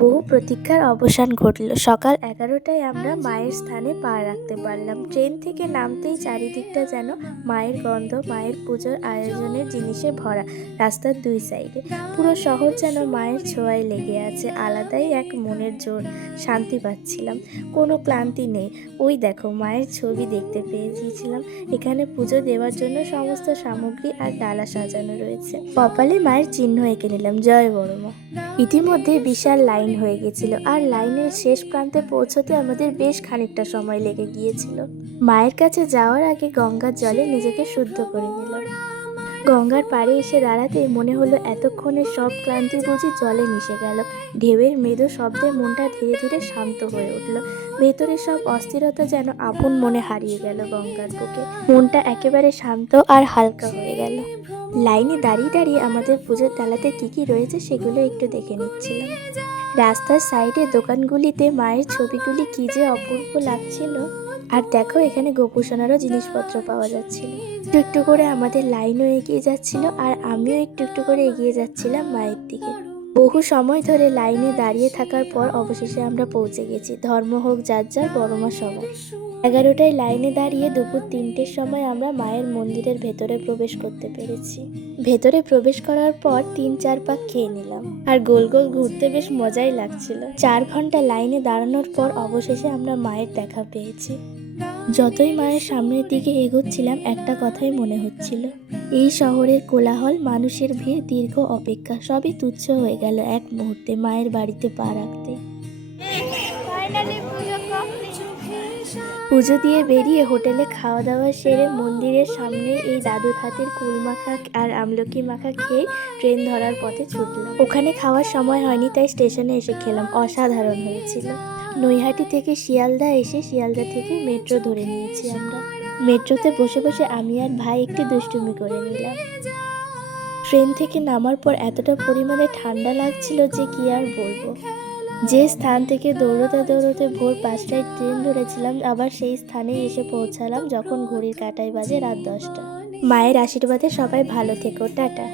বহু প্রতীক্ষার অবসান ঘটল। সকাল 11টায় আমরা মায়ের স্থানে পা রাখতে পারলাম। ট্রেন থেকে নামতেই চারিদিকটা যেন মায়ের গন্ধ, মায়ের পুজোর আয়োজনের জিনিসে ভরা। রাস্তার দুই সাইডে পুরো শহর যেন মায়ের ছোঁয়ায় লেগে আছে। আলাদাই এক মনের জোর, শান্তি পাচ্ছিলাম। কোনো ক্লান্তি নেই। ওই দেখো, মায়ের ছবি দেখতে পেয়েছিলাম। এখানে পুজো দেওয়ার জন্য সমস্ত সামগ্রী আর ডালা সাজানো রয়েছে। কপালে মায়ের চিহ্ন এঁকে নিলাম, জয় বড় মা। ইতিমধ্যে বিশাল লাইন হয়ে গেছিল, আর লাইনের শেষ প্রান্তে পৌঁছতে আমাদের বেশ খানিকটা সময় লেগে গিয়েছিল। মায়ের কাছে যাওয়ার আগে গঙ্গার জলে নিজেকে শুদ্ধ করে নিলাম। গঙ্গার পাড়ে এসে দাঁড়াতে মনে হলো এতক্ষণে সব ক্লান্তি বুঝি জলে মিশে গেল। ঢেউয়ের মৃদু শব্দে মনটা ধীরে ধীরে শান্ত হয়ে উঠল। ভেতরে সব অস্থিরতা যেন আপন মনে হারিয়ে গেল গঙ্গার বুকে। মনটা একেবারে শান্ত আর হালকা হয়ে গেল। লাইনে দাঁড়িয়ে দাঁড়িয়ে আমাদের পুজোর ডালাতে কি কি রয়েছে সেগুলো একটু দেখে নিচ্ছিলাম। রাস্তার সাইডে দোকানগুলিতে মায়ের ছবিগুলি কি যে অপূর্ব লাগছিল। আর দেখো, এখানে গোপুসোনারও জিনিসপত্র পাওয়া যাচ্ছিল। একটু একটু করে আমাদের লাইনও এগিয়ে যাচ্ছিল, আর আমিও একটু একটু করে এগিয়ে যাচ্ছিলাম মায়ের দিকে। বহু সময় ধরে লাইনে দাঁড়িয়ে থাকার পর অবশেষে আমরা পৌঁছে গেছি। ধর্ম হোক যার যার, বড়মা সবার। 11টায় লাইনে দাঁড়িয়ে দুপুর 3টের সময় আমরা মায়ের মন্দিরের ভেতরে প্রবেশ করতে পেরেছি। ভেতরে প্রবেশ করার পর 3-4 পাক খেয়ে নিলাম, আর গোল গোল ঘুরতে বেশ মজাই লাগছিল। 4 ঘন্টা লাইনে দাঁড়ানোর পর অবশেষে আমরা মায়ের দেখা পেয়েছি। যতই মায়ের সামনের দিকে এগোচ্ছিলাম, একটা কথাই মনে হচ্ছিল, এই শহরের কোলাহল, মানুষের ভিড়, দীর্ঘ অপেক্ষা সবই তুচ্ছ হয়ে গেল এক মুহূর্তে মায়ের বাড়িতে পা রাখতে। পুজো দিয়ে বেরিয়ে হোটেলে খাওয়া দাওয়া সেরে মন্দিরের সামনে এই দাদুর হাতের কুল মাখা আর আমলকি মাখা খেয়ে ট্রেন ধরার পথে ছুটলাম। ওখানে খাওয়ার সময় হয়নি, তাই স্টেশনে এসে খেলাম। অসাধারণ হয়েছিল। নৈহাটি থেকে শিয়ালদা এসে শিয়ালদা থেকে মেট্রো ধরে নিয়েছি আমরা। মেট্রোতে বসে বসে আমি আর ভাই একটু দুষ্টুমি করে নিলাম। ট্রেন থেকে নামার পর এতটা পরিমাণে ঠান্ডা লাগছিল যে কি আর বলবো। যে স্থান থেকে দৌড়তে দৌড়তে ভোর 5টায় ট্রেন ধরেছিলাম, আবার সেই স্থানে এসে পৌঁছালাম যখন ঘড়ির কাঁটায় বাজে রাত 10টা। মায়ের আশীর্বাদে সবাই ভালো থেকো, টাটা।